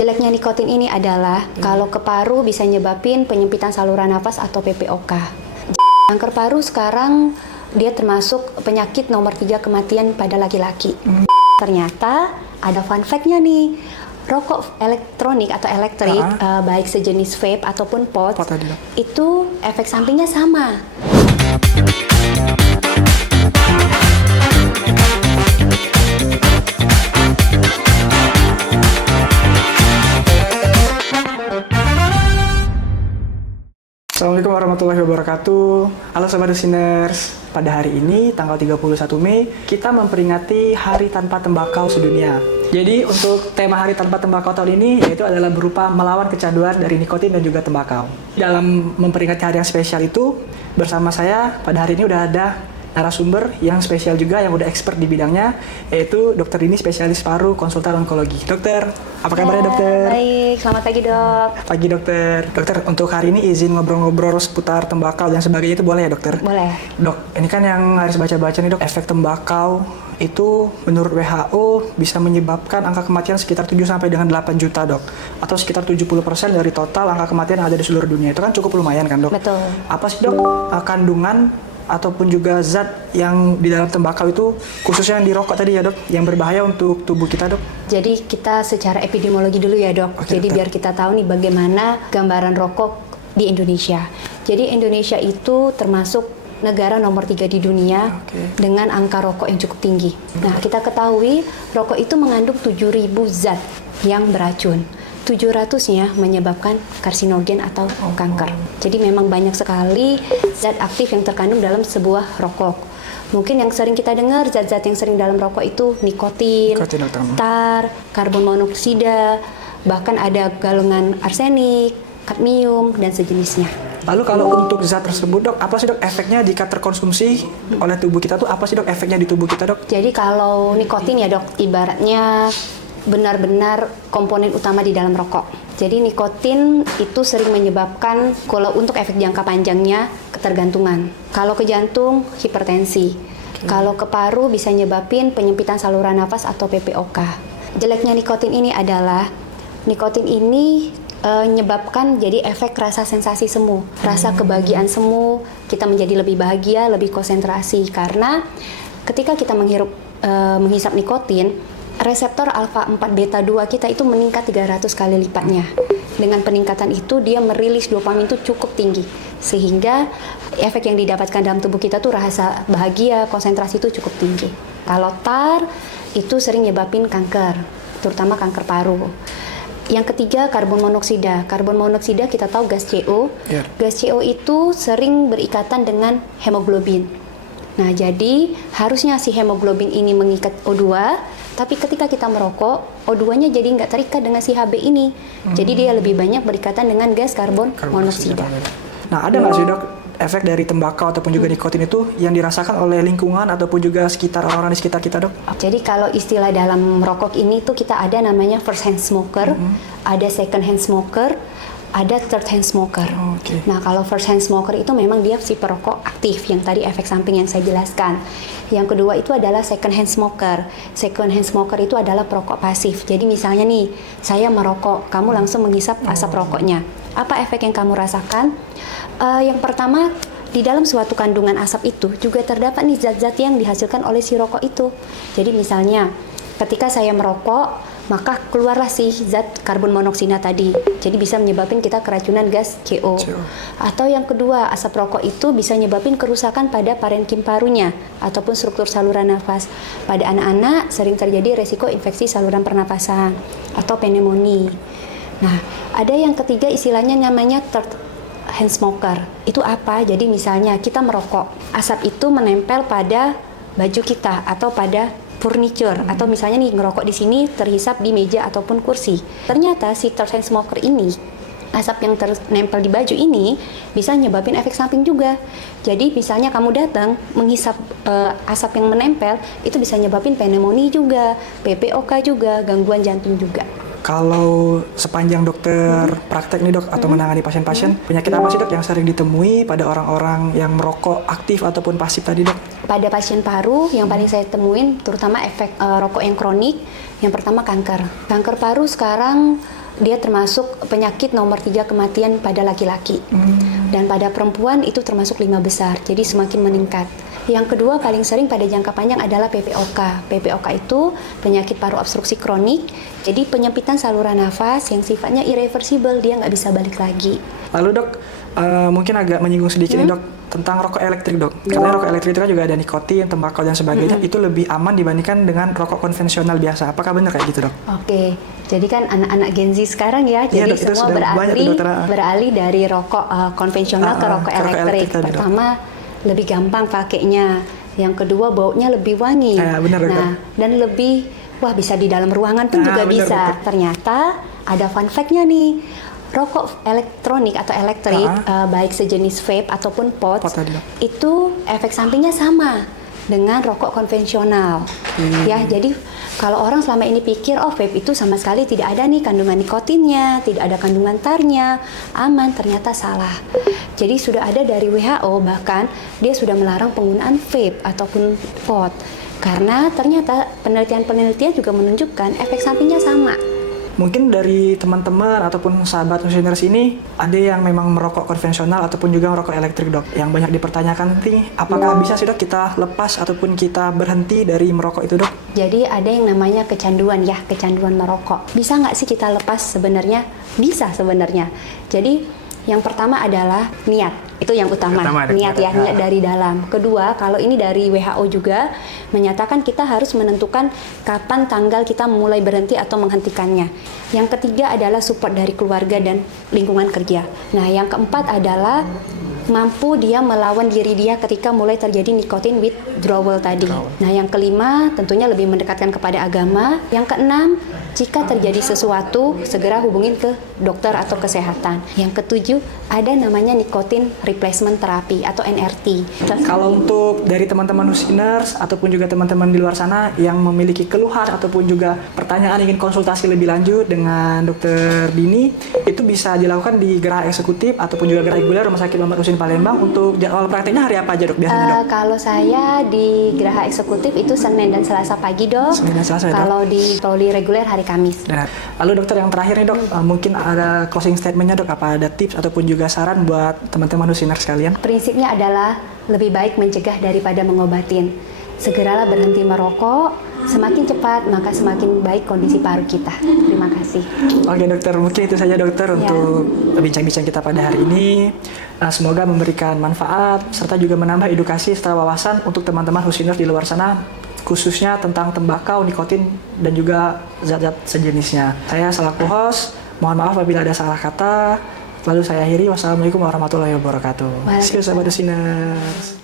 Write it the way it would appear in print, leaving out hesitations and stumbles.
Jeleknya nikotin ini adalah kalau ke paru bisa nyebabin penyempitan saluran nafas atau PPOK. Kanker paru sekarang dia termasuk penyakit nomor 3 kematian pada laki-laki. Ternyata ada fun fact-nya nih. Rokok elektronik atau elektrik, baik sejenis vape ataupun pod, itu efek sampingnya sama. Assalamualaikum warahmatullahi wabarakatuh. Halo Sobat Listeners. Pada hari ini, tanggal 31 Mei, kita memperingati Hari Tanpa Tembakau Sedunia. Jadi untuk tema Hari Tanpa Tembakau tahun ini yaitu adalah berupa melawan kecanduan dari nikotin dan juga tembakau. Dalam memperingati hari yang spesial itu, bersama saya pada hari ini udah ada narasumber yang spesial juga, yang udah expert di bidangnya, yaitu Dokter Dini, spesialis paru, konsultan onkologi. Dokter, apa kabarnya dokter? Baik, selamat pagi dok. Pagi dokter. Dokter, untuk hari ini izin ngobrol-ngobrol seputar tembakau dan sebagainya itu boleh ya dokter? Boleh. Dok, ini kan yang harus baca-baca nih dok, efek tembakau itu menurut WHO bisa menyebabkan angka kematian sekitar 7 sampai dengan 8 juta dok, atau sekitar 70% dari total angka kematian yang ada di seluruh dunia. Itu kan cukup lumayan kan dok? Betul. Apa sih dok kandungan ataupun juga zat yang di dalam tembakau itu, khususnya yang di rokok tadi ya dok, yang berbahaya untuk tubuh kita dok? Jadi kita secara epidemiologi dulu ya dok. Oke, jadi dokter. biar kita tahu nih bagaimana gambaran rokok di Indonesia. Jadi Indonesia itu termasuk negara nomor 3 di dunia dengan angka rokok yang cukup tinggi. Nah, kita ketahui rokok itu mengandung 7.000 zat yang beracun. 700-nya menyebabkan karsinogen atau kanker. Jadi memang banyak sekali zat aktif yang terkandung dalam sebuah rokok. Mungkin yang sering kita dengar zat-zat yang sering dalam rokok itu nikotin, tar, karbon monoksida, bahkan ada golongan arsenik, kadmium, dan sejenisnya. Lalu kalau untuk zat tersebut dok, apa sih dok efeknya jika terkonsumsi oleh tubuh kita tuh, apa sih dok efeknya di tubuh kita dok? Jadi kalau nikotin ya dok, ibaratnya benar-benar komponen utama di dalam rokok. Jadi nikotin itu sering menyebabkan, kalau untuk efek jangka panjangnya, ketergantungan. Kalau ke jantung, hipertensi. Kalau ke paru bisa nyebabin penyempitan saluran nafas atau PPOK. Jeleknya nikotin ini adalah, nikotin ini menyebabkan jadi efek rasa sensasi semu, rasa kebahagiaan semu, kita menjadi lebih bahagia, lebih konsentrasi. Karena ketika kita menghisap nikotin, reseptor alfa 4 beta 2 kita itu meningkat 300 kali lipatnya. Dengan peningkatan itu dia merilis dopamin itu cukup tinggi, sehingga efek yang didapatkan dalam tubuh kita tuh rasa bahagia, konsentrasi itu cukup tinggi. Kalau tar itu sering nyebabin kanker, terutama kanker paru. Yang ketiga, karbon monoksida. Karbon monoksida kita tahu gas CO. Gas CO itu sering berikatan dengan hemoglobin. Nah, jadi harusnya si hemoglobin ini mengikat O2, tapi ketika kita merokok, O2-nya jadi nggak terikat dengan si Hb ini. Jadi dia lebih banyak berikatan dengan gas karbon monoksida. Nah, ada nggak sih dok efek dari tembakau ataupun juga nikotin itu yang dirasakan oleh lingkungan ataupun juga sekitar orang-orang di sekitar kita dok? Jadi kalau istilah dalam rokok ini tuh kita ada namanya first hand smoker, ada second hand smoker, ada third hand smoker. Nah, kalau first hand smoker itu memang dia si perokok aktif yang tadi efek samping yang saya jelaskan. Yang kedua itu adalah second hand smoker. Second hand smoker itu adalah perokok pasif. Jadi misalnya nih, saya merokok, kamu langsung menghisap asap rokoknya. Apa efek yang kamu rasakan? Yang pertama, di dalam suatu kandungan asap itu juga terdapat nih zat-zat yang dihasilkan oleh si rokok itu. Jadi misalnya, ketika saya merokok, maka keluarlah si zat karbon monoksida tadi. Jadi bisa menyebabkan kita keracunan gas CO. Atau yang kedua, asap rokok itu bisa menyebabkan kerusakan pada parenkim parunya ataupun struktur saluran nafas. Pada anak-anak sering terjadi resiko infeksi saluran pernapasan atau pneumonia. Nah, ada yang ketiga istilahnya namanya third hand smoker. Itu apa? Jadi misalnya kita merokok, asap itu menempel pada baju kita atau pada furniture, atau misalnya nih ngerokok di sini terhisap di meja ataupun kursi. Ternyata si third hand smoker ini, asap yang ternempel di baju ini bisa nyebabin efek samping juga. Jadi misalnya kamu datang menghisap asap yang menempel, itu bisa nyebabin pneumonia juga, PPOK juga, gangguan jantung juga. Kalau sepanjang dokter praktek nih dok, atau menangani pasien-pasien, penyakit apa sih dok yang sering ditemui pada orang-orang yang merokok aktif ataupun pasif tadi dok? Pada pasien paru yang paling saya temuin, terutama efek rokok yang kronik, yang pertama kanker. Kanker paru sekarang dia termasuk penyakit nomor 3 kematian pada laki-laki. Dan pada perempuan itu termasuk 5 besar, jadi semakin meningkat. Yang kedua paling sering pada jangka panjang adalah PPOK. PPOK itu penyakit paru obstruksi kronik, jadi penyempitan saluran nafas yang sifatnya irreversible, dia nggak bisa balik lagi. Lalu dok, mungkin agak menyinggung sedikit nih dok, tentang rokok elektrik dok. Karena rokok elektrik itu kan juga ada nikotin, tembakau dan sebagainya, itu lebih aman dibandingkan dengan rokok konvensional biasa. Apakah benar kayak gitu dok? Oke, jadi kan anak-anak Gen Z sekarang ya, Iya, jadi dok, semua beralih dari rokok konvensional ke rokok elektrik. Tadi, Pertama, lebih gampang pakainya. Yang kedua, baunya lebih wangi. Benar, nah, dan lebih, wah bisa di dalam ruangan pun juga benar, bisa. betul. Ternyata ada fun fact-nya nih. Rokok elektronik atau elektrik, baik sejenis vape ataupun pods, itu efek sampingnya sama dengan rokok konvensional. Ya, jadi kalau orang selama ini pikir, oh vape itu sama sekali tidak ada nih kandungan nikotinnya, tidak ada kandungan tarnya, aman, ternyata salah. Jadi sudah ada dari WHO, bahkan dia sudah melarang penggunaan vape ataupun pod. Karena ternyata penelitian-penelitian juga menunjukkan efek sampingnya sama. Mungkin dari teman-teman ataupun sahabat Nusiners ini ada yang memang merokok konvensional ataupun juga merokok elektrik dok. Yang banyak dipertanyakan nih, apakah bisa sih dok kita lepas ataupun kita berhenti dari merokok itu dok? Jadi ada yang namanya kecanduan ya, kecanduan merokok. Bisa nggak sih kita lepas sebenarnya? Bisa sebenarnya. Jadi yang pertama adalah niat, itu yang utama, niat dari dalam. Kedua, kalau ini dari WHO juga menyatakan kita harus menentukan kapan tanggal kita mulai berhenti atau menghentikannya. Yang ketiga adalah support dari keluarga dan lingkungan kerja. Nah, yang keempat adalah mampu dia melawan diri dia ketika mulai terjadi nicotine withdrawal tadi. Nah, yang kelima tentunya lebih mendekatkan kepada agama. Yang keenam, jika terjadi sesuatu segera hubungin ke dokter atau kesehatan. Yang ketujuh, ada namanya nicotine replacement therapy atau NRT. Kalau untuk dari teman-teman Nusiners ataupun juga teman-teman di luar sana yang memiliki keluhan ataupun juga pertanyaan ingin konsultasi lebih lanjut dengan Dokter Dini, itu bisa dilakukan di Geraha Eksekutif ataupun juga Geraha Reguler Rumah Sakit Muhammad Husin Palembang. Untuk jadwal prakteknya hari apa aja dok biasanya dok? Kalau saya di Geraha Eksekutif itu Senin dan Selasa pagi dok. Senin dan Selasa, kalau dok? di Poli Reguler hari Kamis. Nah, lalu dokter yang terakhir nih dok, mungkin ada closing statementnya dok, apa ada tips ataupun juga saran buat teman-teman Nusiners sekalian? Prinsipnya adalah lebih baik mencegah daripada mengobatin. Segeralah berhenti merokok, semakin cepat maka semakin baik kondisi paru kita. Terima kasih. Oke dokter, mungkin itu saja dokter untuk bincang-bincang kita pada hari ini. Semoga memberikan manfaat serta juga menambah edukasi serta wawasan untuk teman-teman Nusiners di luar sana, khususnya tentang tembakau, nikotin, dan juga zat-zat sejenisnya. Saya selaku host, mohon maaf apabila ada salah kata. Lalu saya akhiri, wassalamualaikum warahmatullahi wabarakatuh. See you sahabat Nusiners.